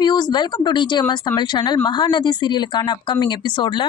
Views welcome to DJMS Tamil channel. Mahanadi சீரியலுக்கான upcoming எபிசோட்ல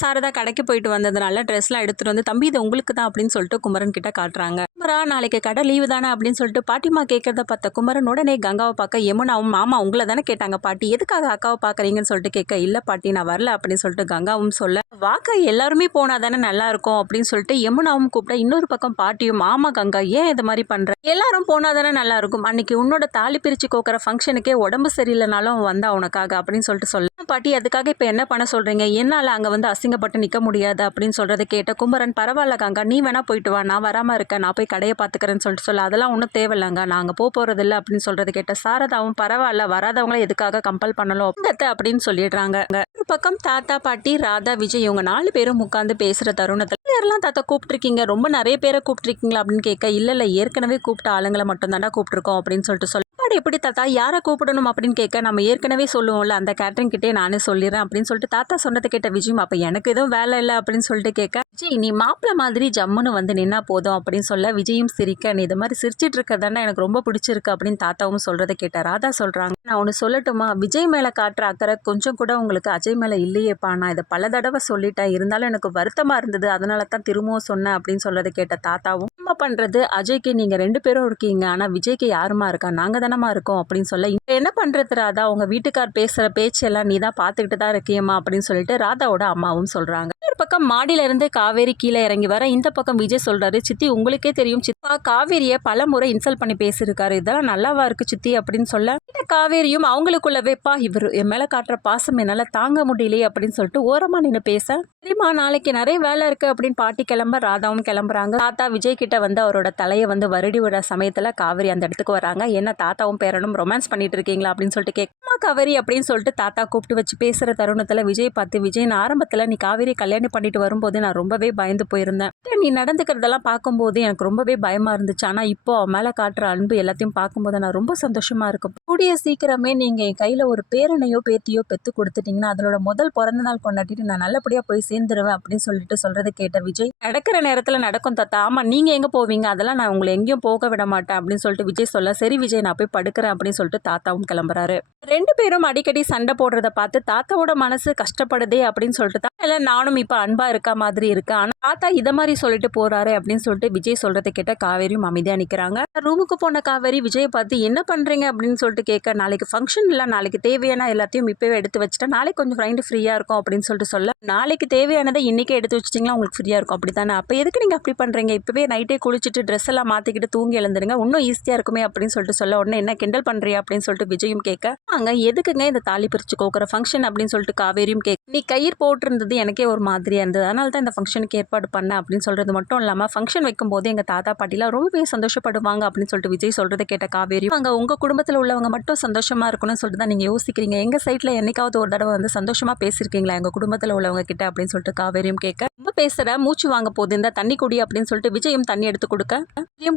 சாரதா கடைக்கு போயிட்டு வந்ததுனால ட்ரெஸ்லாம் எடுத்துட்டு வந்து தம்பி இது உங்களுக்கு தான் அப்படின்னு சொல்லிட்டு குமரன் கிட்ட காட்டுறாங்க. குமரா நாளைக்கு கடை லீவு தானே அப்படின்னு சொல்லிட்டு பாட்டிமா கேட்கறத பார்த்த குமரன் உடனே கங்காவை பார்க்க யமுனாவும் மாமா உங்களை தானே கேட்டாங்க பாட்டி எதுக்காக அக்காவை பாக்குறீங்கன்னு சொல்லிட்டு கேட்க இல்ல பாட்டி நான் வரல அப்படின்னு சொல்லிட்டு கங்காவும் சொல்ல வாக்கா எல்லாருமே போனா தானே நல்லா இருக்கும் அப்படின்னு சொல்லிட்டு யமுனாவும் கூப்பிட்டா இன்னொரு பக்கம் பாட்டியும் ஆமா கங்கா ஏன் இது மாதிரி பண்ற எல்லாரும் போனா தானே நல்லா இருக்கும் அன்னைக்கு உன்னோட தாலி பிரிச்சு கோக்கிற ஃபங்க்ஷனுக்கே உடம்பு சரியில்லைனாலும் வந்தா உனக்காக அப்படின்னு சொல்லிட்டு சொல்ல பாட்டி அதுக்காக இப்ப என்ன பண்ண சொல்றீங்க என்னால அங்க வந்து அசிங்கப்பட்டு நிக்க முடியாது அப்படின்னு சொல்றதை கேட்ட குமரன் பரவாயில்ல கங்கா நீ வேணா போயிட்டு வா நான் வராம இருக்கேன் நான் போய் கடையை பாத்துக்கிறேன்னு சொல்லிட்டு சொல்ல அதெல்லாம் ஒன்றும் தேவையில்லைங்க நாங்க போறது இல்லை அப்படின்னு சொல்றதை கேட்ட சாரதாவும் பரவாயில்ல வராதவங்கள எதுக்காக கம்பல் பண்ணலாம் அப்படின்னு சொல்லிடுறாங்க. ஒரு பக்கம் தாத்தா பாட்டி ராதா விஜய் இவங்க 4 பேரும் உட்கார்ந்து பேசுற தருணத்துல யாரெல்லாம் தாத்தா கூப்பிட்டுருக்கீங்க ரொம்ப நிறைய பேரை கூப்பிட்டுருக்கீங்களா அப்படின்னு கேட்க இல்ல ஏற்கனவே கூப்பிட்ட ஆளுங்களை மட்டும் தாண்டா கூப்பிட்டுருக்கோம் அப்படின்னு சொல்லிட்டு சொல்ல எப்படி தாத்தா யாரை கூப்பிடணும் அப்படின்னு கேட்க நம்ம ஏற்கனவே சொல்லுவோம்ல அந்த கேட்டரிங் கிட்டே நானே சொல்லிடுறேன் அப்படின்னு சொல்லிட்டு தாத்தா சொன்னதை கேட்ட விஜயும் அப்ப எனக்கு எதுவும் வேலை இல்லை அப்படின்னு சொல்லிட்டு கேட்க விஜய் நீ மாப்பிள்ள மாதிரி ஜம்முன்னு வந்து நின்னா போதும் அப்படின்னு சொல்ல விஜயும் சிரிக்க நீ இது மாதிரி சிரிச்சிட்டு இருக்கிறதாண்டா எனக்கு ரொம்ப பிடிச்சிருக்கு அப்படின்னு தாத்தாவும் சொல்றதை கேட்ட ராதா சொல்றாங்க நான் ஒன்று சொல்லட்டுமா விஜய் மேல காட்டுற அக்கறை கொஞ்சம் கூட உங்களுக்கு அஜய் மேல இல்லையேப்பா நான் இதை பல தடவை சொல்லிட்டேன் இருந்தாலும் எனக்கு வருத்தமா இருந்தது அதனால தான் திரும்பவும் சொன்னேன் அப்படின்னு சொல்றதை கேட்ட தாத்தாவும் என்ன பண்றது அஜய்க்கு நீங்க 2 பேரும் இருக்கீங்க ஆனா விஜய்க்கு யாருமா இருக்கா நாங்க தானமா இருக்கோம் அப்படின்னு சொல்ல என்ன பண்றது ராதா உங்க வீட்டுக்கார் பேசுற பேச்சு எல்லாம் நீ தான் பாத்துக்கிட்டு தான் இருக்கியம்மா அப்படின்னு சொல்லிட்டு ராதாவோட அம்மாவும் சொல்றாங்க. ஒரு பக்கம் மாடியில இருந்து காவேரி கீழே இறங்கி வர இந்த பக்கம் விஜய் சொல்றாரு சித்தி உங்களுக்கே தெரியும் சித்தா காவேரிய பல முறை இன்சல்ட் பண்ணி பேசியிருக்காரு இதெல்லாம் நல்லாவா இருக்கு சித்தி அப்படின்னு சொல்ல காவேரியும் அவங்களுக்குள்ளவேப்பா இவர் என் மேல காட்டுற பாசம் என்னால தாங்க முடியலையே அப்படின்னு சொல்லிட்டு ஓரமா நின்று பேச சரிம்மா நாளைக்கு நிறைய வேலை இருக்கு அப்படின்னு பாட்டி கிளம்ப ராதாவும் கிளம்புறாங்க. தாத்தா விஜய் கிட்ட வந்து அவரோட தலையை வந்து வருடி விடுற சமயத்துல காவேரி அந்த இடத்துக்கு வராங்க என்ன தாத்தாவும் பேரனும் ரொமான்ஸ் பண்ணிட்டு இருக்கீங்களா அப்படின்னு சொல்லிட்டு கேட்கமா காவேரி அப்படின்னு சொல்லிட்டு தாத்தா கூப்பிட்டு வச்சு பேசுற தருணத்துல விஜய் பார்த்து விஜய் ஆரம்பத்துல நீ காவேரி கல்யாணம் பண்ணிட்டு வரும்போது நான் ரொம்பவே பயந்து போயிருந்தேன் நீ நடந்துக்கிறதெல்லாம் பார்க்கும்போது எனக்கு ரொம்பவே பயமா இருந்துச்சு ஆனா இப்போ அவன் மேல காட்டுற அன்பு எல்லாத்தையும் பார்க்கும்போது நான் ரொம்ப சந்தோஷமா இருக்கும் கூடிய சீக்கிரமே நீங்க என் கையில ஒரு பேரனையோ பேத்தியோ பெத்து கொடுத்துட்டீங்கன்னா அதோட முதல் பிறந்த நாள் கொண்டாடிட்டு நான் நல்லபடியா போய் சேர்ந்துருவேன் அப்படின்னு சொல்லிட்டு சொல்றதை கேட்ட விஜய் நடக்கிற நேரத்துல நடக்கும் தாத்தா ஆமா நீங்க எங்க போவீங்க அதெல்லாம் நான் உங்களை எங்கேயும் போக விட மாட்டேன் அப்படின்னு சொல்லிட்டு விஜய் சொல்ல சரி விஜய் நான் போய் படுக்கிறேன் அப்படின்னு சொல்லிட்டு தாத்தாவும் கிளம்புறாரு. 2 பேரும் அடிக்கடி சண்டை போடுறத பார்த்து தாத்தாவோட மனசு கஷ்டப்படுதே அப்படின்னு சொல்லிட்டு தான் நானும் இப்ப அன்பா இருக்க மாதிரி இருக்கு ஆனா தாத்தா இத மாதிரி சொல்லிட்டு போறாரு அப்படின்னு சொல்லிட்டு விஜய் சொல்றதை கேட்ட காவேரியும் அமைதியா நிக்கிறாங்க. ரூமுக்கு போன காவேரி விஜய் பார்த்து என்ன பண்றீங்க அப்படின்னு சொல்லிட்டு கேட்க நாளைக்கு ஃபங்க்ஷன் இல்ல நாளைக்கு தேவையான எல்லாத்தையும் இப்பவே எடுத்து வச்சுட்டா நாளைக்கு கொஞ்சம் மைண்ட் ஃப்ரீயா இருக்கும் அப்படின்னு சொல்லிட்டு சொல்ல நாளைக்கு தேவையானதை இன்னைக்கே எடுத்து வச்சிட்டீங்களா உங்களுக்கு ஃப்ரீயா இருக்கும் அப்படித்தானே அப்ப எதுக்கு நீங்க அப்படி பண்றீங்க இப்பவே நைட்டே குளிச்சுட்டு ட்ரெஸ் எல்லாம் மாத்திக்கிட்டு தூங்கி எழுந்துருங்க இன்னும் ஈஸியா இருக்குமே அப்படின்னு சொல்லிட்டு சொல்ல உடனே என்ன கிண்டல் பண்றியா அப்படின்னு சொல்லிட்டு விஜயும் கேட்க அங்க எதுக்குங்க இந்த தாலி பிரிச்சு கோக்குற ஃபங்க்ஷன் அப்படின்னு சொல்லிட்டு காவேரியும் கேட்க நீ கயிறு போட்டு இருந்தது எனக்கே ஒரு மாதிரியா இருந்தது அதனால தான் இந்த ஃபங்க்ஷனுக்கு ஏற்பாடு பண்ண அப்படின்னு சொல்றது மட்டும் இல்லாம ஃபங்க்ஷன் வைக்கும் போது எங்க தாத்தா பாட்டிலாம் ரொம்பவே சந்தோஷப்படுவாங்க அப்படின்னு சொல்லிட்டு விஜய் சொல்றதை கேட்ட காவேரி அங்க உங்க குடும்பத்துல உள்ளவங்க மட்டும் சந்தோஷமா இருக்கணும்னு சொல்லிட்டு தான் நீங்க யோசிக்கிறீங்க எங்க சைட்ல என்னைக்காவது ஒரு தடவை வந்து சந்தோஷமா பேசிருக்கீங்களா எங்க குடும்பத்துல உள்ளவங்க கிட்ட அப்படின்னு சொல்லிட்டு காவேரியும் கேட்க ரொம்ப பேசுற மூச்சு வாங்க போகுது இந்த தண்ணி குடி அப்படின்னு சொல்லிட்டு விஜயும் தண்ணி எடுத்து கொடுக்க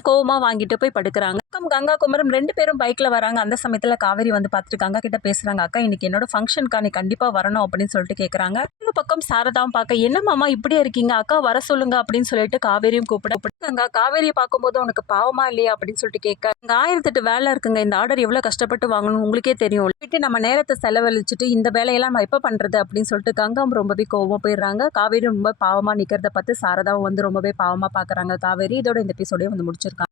கோவமா வாங்கிட்டு போய் படுக்கிறாங்க. கங்கா குமரம் 2 பேரும் பைக்ல வராங்க. அந்த சமயத்துல காவேரி வந்து பார்த்துட்டு கங்கா கிட்ட பேசுறாங்க அக்கா இன்னைக்கு என்னோட ஃபங்க்ஷனுக்கா நீ கண்டிப்பா வரணும் அப்படின்னு சொல்லிட்டு கேட்கறாங்க. இந்த பக்கம் சாரதாவும் பார்க்க என்ன மாமா இப்படியே இருக்கீங்க அக்கா வர சொல்லுங்க அப்படின்னு சொல்லிட்டு காவேரியும் கூப்பிடுங்க. காவேரியை பார்க்கும்போது உனக்கு பாவமா இல்லையா அப்படின்னு சொல்லிட்டு கேட்க 1008 வேலை இருக்குங்க இந்த ஆர்டர் எவ்வளவு கஷ்டப்பட்டு வாங்கணும் உங்களுக்கே தெரியும் விட்டு நம்ம நேரத்தை செலவழிச்சுட்டு இந்த வேலையெல்லாம் நான் எப்ப பண்றது அப்படின்னு சொல்லிட்டு கங்காவும் ரொம்பவே கோவமா போயிடுறாங்க. காவேரி ரொம்ப பாவமா நிக்கிறத பார்த்து சாரதாவும் வந்து ரொம்பவே பாவமா பாக்குறாங்க காவேரி. இதோட இந்த எபிசோடே வந்து முடிச்சிருக்காங்க.